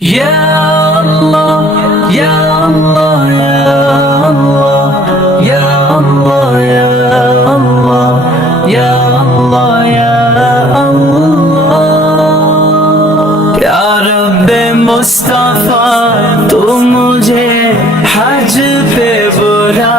Ya Allah, Ya Allah, Ya Allah, Ya Allah, Ya Allah, Ya Allah, Ya Allah, Ya Rabbe Mustafa, tu mujhe haj pe bula,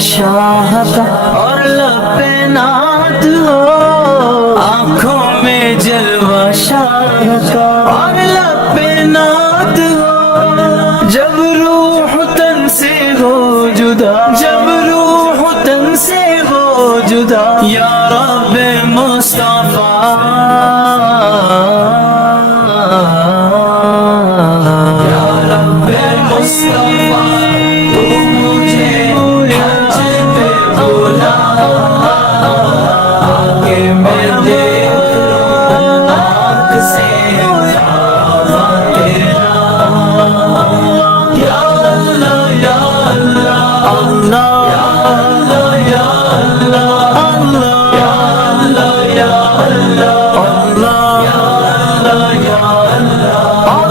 شاہ کا اور لب پہ نعت ہو، آنکھوں میں جلوہ شاہ کا اور لب پہ نعت ہو، جب روح تن سے ہو جدا، جب روح تن سے ہو جدا، یا رب مصطفیٰ، یا رب مصطفیٰ، تو مجھے حج پہ بلا کہ میں دیکھوں آنکھ سے کعبہ تیرا، یا اللہ یا اللہ، اللہ یا اللہ، اللہ یا اللہ یا اللہ،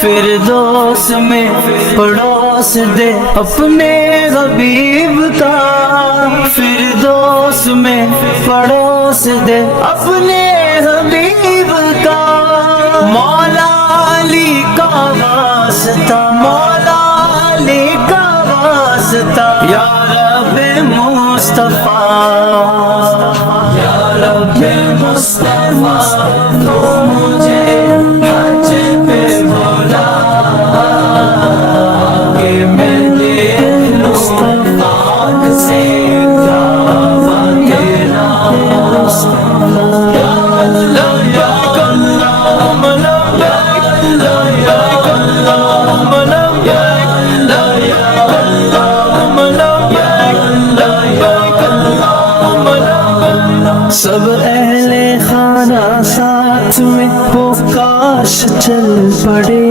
فردوس میں پڑوس دے اپنے حبیب کا، فردوس میں پڑوس دے اپنے حبیب کا، مولا علی کا واسطہ، مولا علی کا واسطہ، یا رب مصطفیٰ، یا رب مصطفیٰ، تو مجھے حج پہ بلا کہ میں دیکھ لوں آنکھ سے کعبہ تیرا، یا اللہ یا اللہم لبیک، یا اللہم لبیک، یا اللہم لبیک، یا اللہم لبیک، سب اہل خانہ ساتھ میں ہو کاش چل پڑے،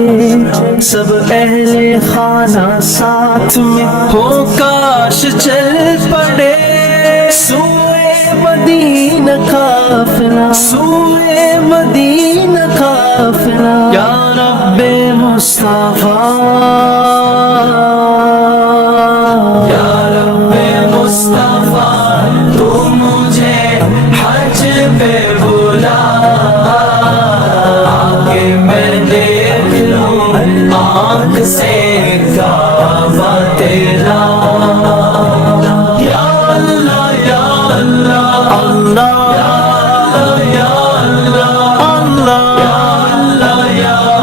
سب اہل خانہ ساتھ میں ہو کاش چل پڑے، سوئے مدینہ قافلہ، سوئے مدینہ قافلہ، یا رب مصطفیٰ، یا رب مصطفیٰ، تو مجھے حج پہ بلا کہ میں دیکھ لوں آنکھ سے کعبہ تیرا، یا اللہ یا اللہ، اللہ یا اللہ، اللہ یا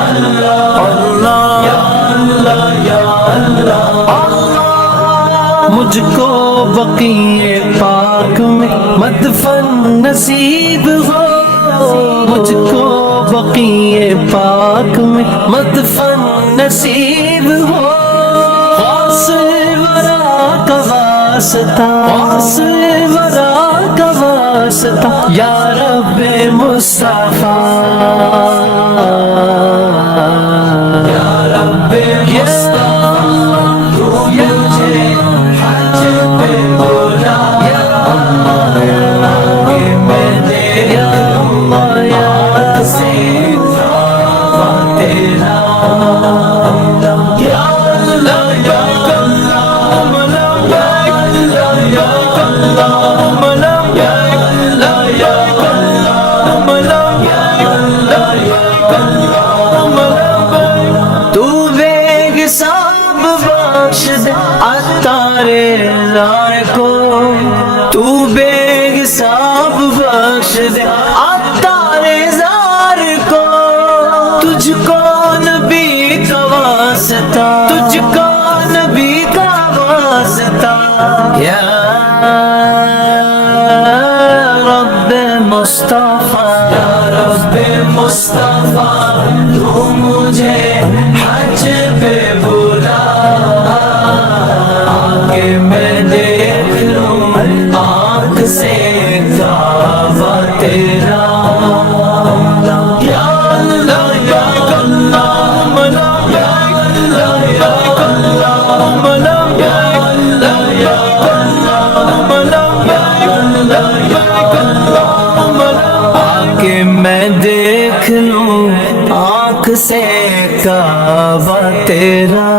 اللہ، اللہ یا اللہ، مجھ کو بقیع پاک میں مدفن نصیب ہو، مجھ کو بقیع پاک میں مدفن نصیب ہو، غوث ورا کا واسطہ، غوث ورا کا واسطہ، یا رب مصطفیٰ، یا رب مصطفیٰ، تو مجھے حج پہ بلا کہ میں دیکھوں آنکھ سے کعبہ تیرا، یا اللہ یا اللہم لبیک، یا اللہم لبیک، یا اللہم لبیک، تو بے حساب بخش دے عطار زار کو، تو بے حساب بخش دے عطار زار کو، تجھ کو نبی کا واسطہ، تجھ کو نبی کا واسطہ، یا رب مصطفیٰ، یا رب مصطفیٰ، تو مجھے حج پہ بلا کہ میں دیکھ لوں آنکھ سے کعبہ تیرا، یا اللہ یا اللہم لبیک، یا اللہم لبیک، یا اللہم لبیک، یا اللہم لبیک، کہ میں دیکھ لوں آنکھ سے کعبہ تیرا۔